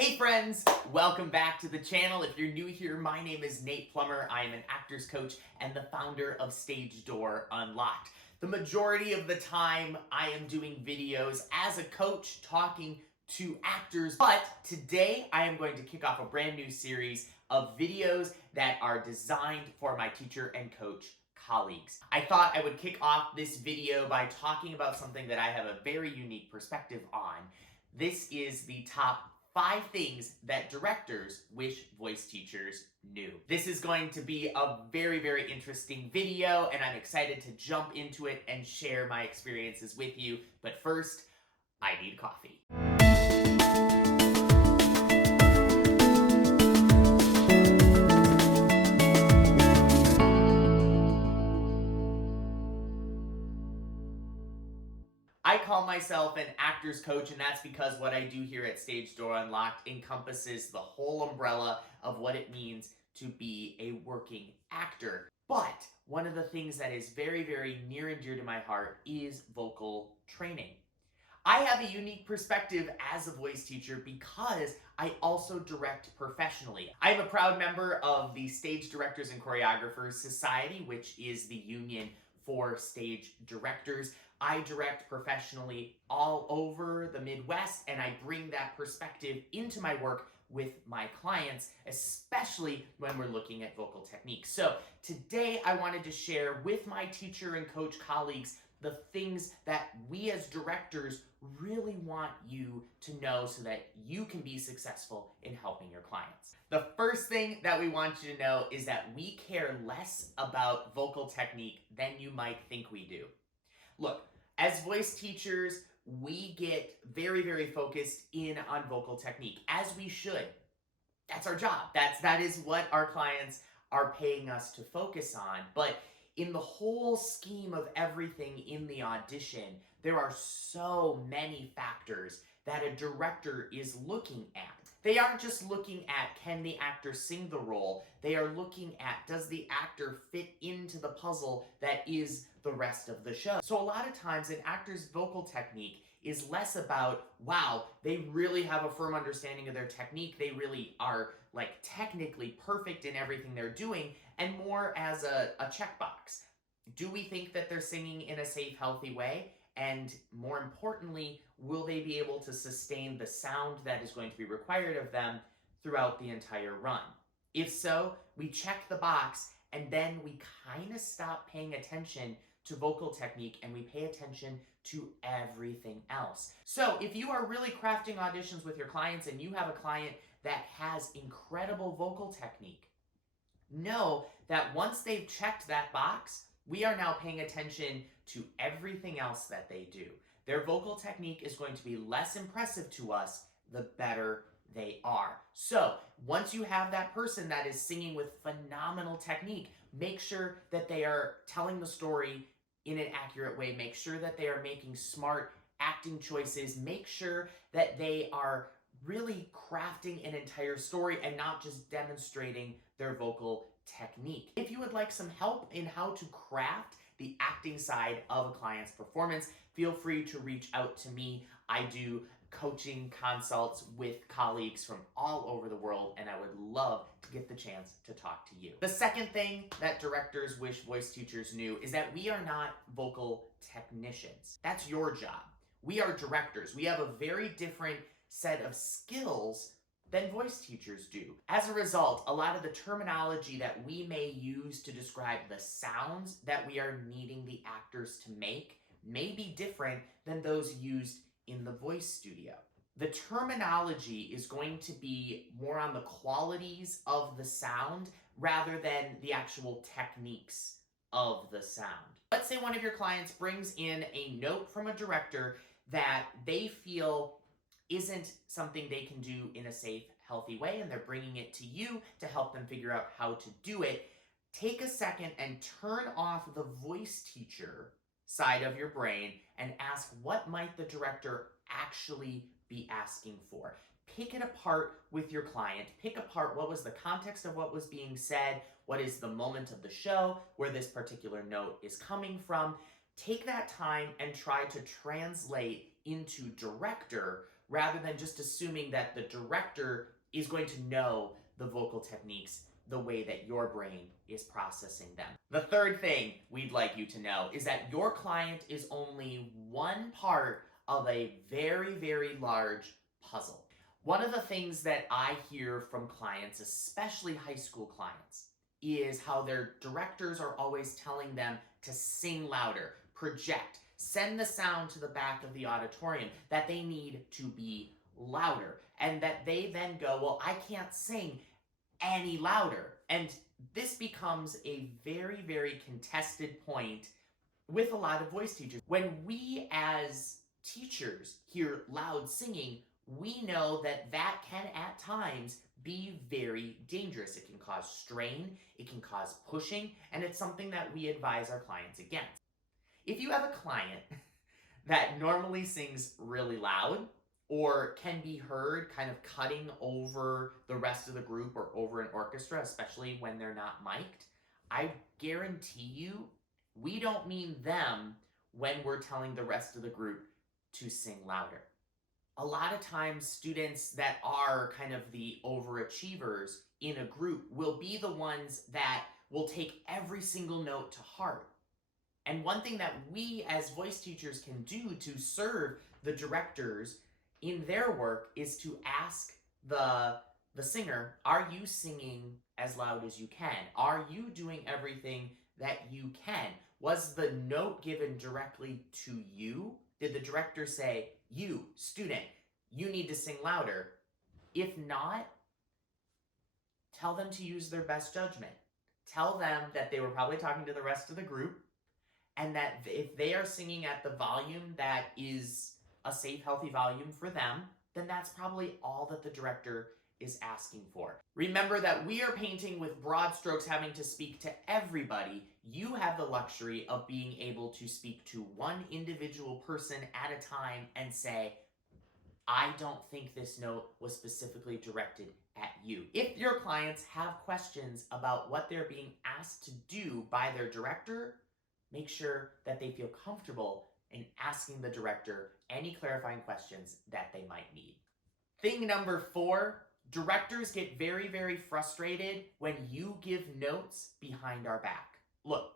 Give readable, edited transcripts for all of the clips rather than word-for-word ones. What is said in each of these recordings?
Hey friends, welcome back to the channel. If you're new here, my name is Nate Plummer. I am an actor's coach and the founder of Stage Door Unlocked. The majority of the time I am doing videos as a coach talking to actors, but today I am going to kick off a brand new series of videos that are designed for my teacher and coach colleagues. I thought I would kick off this video by talking about something that I have a very unique perspective on. This is the top 5 things that directors wish voice teachers knew. This is going to be a very, very interesting video, and I'm excited to jump into it and share my experiences with you. But first, I need coffee. I call myself an actor's coach, and that's because what I do here at Stage Door Unlocked encompasses the whole umbrella of what it means to be a working actor. But one of the things that is very, very near and dear to my heart is vocal training. I have a unique perspective as a voice teacher because I also direct professionally. I am a proud member of the Stage Directors and Choreographers Society, which is the union for stage directors. I direct professionally all over the Midwest, and I bring that perspective into my work with my clients, especially when we're looking at vocal technique. So today I wanted to share with my teacher and coach colleagues the things that we as directors really want you to know so that you can be successful in helping your clients. The first thing that we want you to know is that we care less about vocal technique than you might think we do. Look, as voice teachers, we get very, very focused in on vocal technique, as we should. That's our job. That is what our clients are paying us to focus on. But in the whole scheme of everything in the audition, there are so many factors that a director is looking at. They aren't just looking at, can the actor sing the role? They are looking at, does the actor fit into the puzzle that is the rest of the show? So a lot of times an actor's vocal technique is less about, wow, they really have a firm understanding of their technique. They really are like technically perfect in everything they're doing, and more as a checkbox. Do we think that they're singing in a safe, healthy way? And more importantly, will they be able to sustain the sound that is going to be required of them throughout the entire run? If so, we check the box, and then we kind of stop paying attention to vocal technique and we pay attention to everything else. So if you are really crafting auditions with your clients and you have a client that has incredible vocal technique, know that once they've checked that box, we are now paying attention to everything else that they do. Their vocal technique is going to be less impressive to us the better they are. So once you have that person that is singing with phenomenal technique, make sure that they are telling the story in an accurate way. Make sure that they are making smart acting choices. Make sure that they are really crafting an entire story and not just demonstrating their vocal technique. If you would like some help in how to craft the acting side of a client's performance, feel free to reach out to me. I do coaching consults with colleagues from all over the world, and I would love to get the chance to talk to you. The second thing that directors wish voice teachers knew is that we are not vocal technicians. That's your job. We are directors. We have a very different set of skills than voice teachers do. As a result, a lot of the terminology that we may use to describe the sounds that we are needing the actors to make may be different than those used in the voice studio. The terminology is going to be more on the qualities of the sound rather than the actual techniques of the sound. Let's say one of your clients brings in a note from a director that they feel isn't something they can do in a safe, healthy way, and they're bringing it to you to help them figure out how to do it. Take a second and turn off the voice teacher side of your brain and ask, what might the director actually be asking for? Pick it apart with your client. Pick apart what was the context of what was being said, what is the moment of the show, where this particular note is coming from. Take that time and try to translate into director rather than just assuming that the director is going to know the vocal techniques the way that your brain is processing them. The third thing we'd like you to know is that your client is only one part of a very, very large puzzle. One of the things that I hear from clients, especially high school clients, is how their directors are always telling them to sing louder, project, send the sound to the back of the auditorium, that they need to be louder, and that they then go, well, I can't sing any louder. And this becomes a very, very contested point with a lot of voice teachers. When we as teachers hear loud singing, we know that that can at times be very dangerous. It can cause strain, it can cause pushing, and it's something that we advise our clients against. If you have a client that normally sings really loud or can be heard kind of cutting over the rest of the group or over an orchestra, especially when they're not mic'd, I guarantee you we don't mean them when we're telling the rest of the group to sing louder. A lot of times students that are kind of the overachievers in a group will be the ones that will take every single note to heart. And one thing that we as voice teachers can do to serve the directors in their work is to ask the singer, are you singing as loud as you can? Are you doing everything that you can? Was the note given directly to you? Did the director say, you, student, you need to sing louder? If not, tell them to use their best judgment. Tell them that they were probably talking to the rest of the group, and that if they are singing at the volume that is a safe, healthy volume for them, then that's probably all that the director is asking for. Remember that we are painting with broad strokes, having to speak to everybody. You have the luxury of being able to speak to one individual person at a time and say, I don't think this note was specifically directed at you. If your clients have questions about what they're being asked to do by their director, make sure that they feel comfortable in asking the director any clarifying questions that they might need. Thing number 4, directors get very, very frustrated when you give notes behind our back. Look,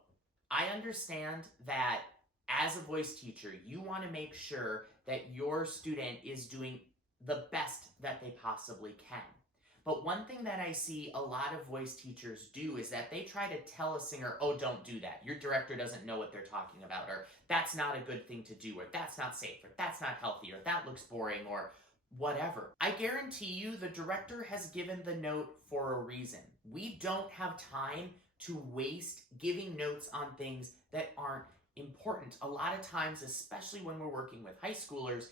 I understand that as a voice teacher, you want to make sure that your student is doing the best that they possibly can. But one thing that I see a lot of voice teachers do is that they try to tell a singer, oh, don't do that. Your director doesn't know what they're talking about, or that's not a good thing to do, or that's not safe, or that's not healthy, or that looks boring, or whatever. I guarantee you the director has given the note for a reason. We don't have time to waste giving notes on things that aren't important. A lot of times, especially when we're working with high schoolers,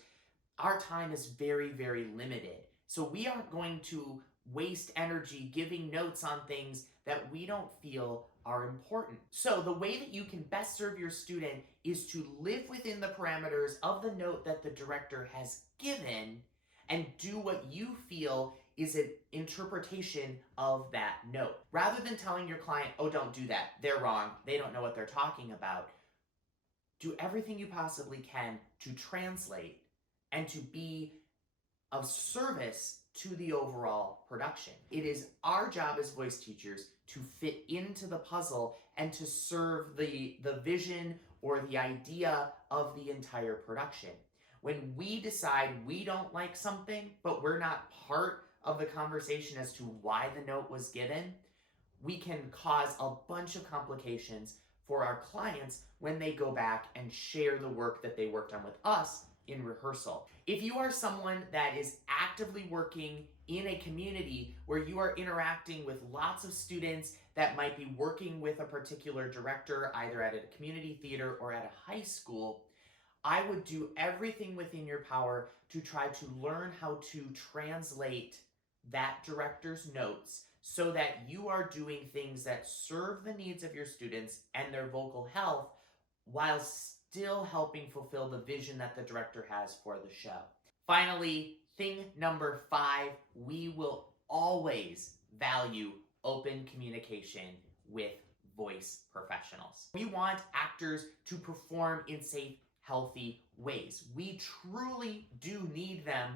our time is very, very limited. So we aren't going to waste energy giving notes on things that we don't feel are important. So the way that you can best serve your student is to live within the parameters of the note that the director has given and do what you feel is an interpretation of that note. Rather than telling your client, oh, don't do that, they're wrong, they don't know what they're talking about, do everything you possibly can to translate and to be of service to the overall production. It is our job as voice teachers to fit into the puzzle and to serve the vision or the idea of the entire production. When we decide we don't like something, but we're not part of the conversation as to why the note was given, we can cause a bunch of complications for our clients when they go back and share the work that they worked on with us in rehearsal. If you are someone that is actively working in a community where you are interacting with lots of students that might be working with a particular director, either at a community theater or at a high school, I would do everything within your power to try to learn how to translate that director's notes so that you are doing things that serve the needs of your students and their vocal health while still helping fulfill the vision that the director has for the show. Finally, thing number 5, we will always value open communication with voice professionals. We want actors to perform in safe, healthy ways. We truly do need them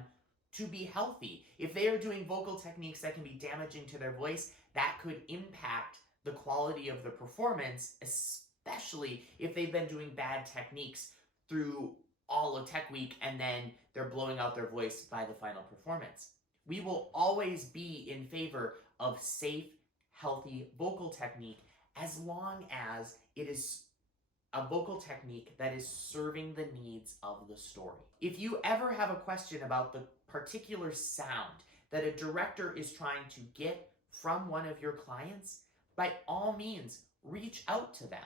to be healthy. If they are doing vocal techniques that can be damaging to their voice, that could impact the quality of the performance, especially if they've been doing bad techniques through all of Tech Week and then they're blowing out their voice by the final performance. We will always be in favor of safe, healthy vocal technique as long as it is a vocal technique that is serving the needs of the story. If you ever have a question about the particular sound that a director is trying to get from one of your clients, by all means, reach out to them.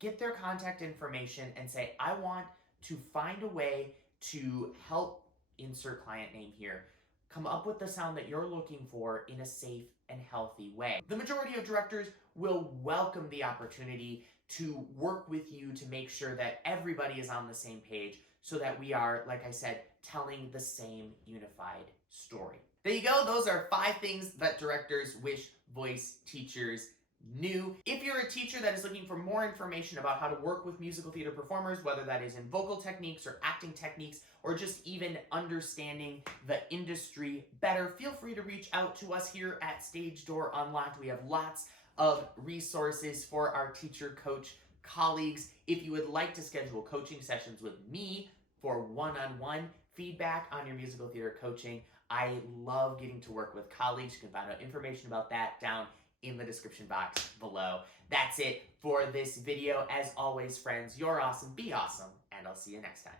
Get their contact information and say, I want to find a way to help, insert client name here, come up with the sound that you're looking for in a safe and healthy way. The majority of directors will welcome the opportunity to work with you to make sure that everybody is on the same page so that we are, like I said, telling the same unified story. There you go. Those are 5 things that directors wish voice teachers knew. If you're a teacher that is looking for more information about how to work with musical theater performers, whether that is in vocal techniques or acting techniques, or just even understanding the industry better, feel free to reach out to us here at Stage Door Unlocked. We have lots of resources for our teacher coach colleagues. If you would like to schedule coaching sessions with me for one-on-one feedback on your musical theater coaching, I love getting to work with colleagues. You can find out information about that down in the description box below. That's it for this video. As always, friends, you're awesome, be awesome, and I'll see you next time.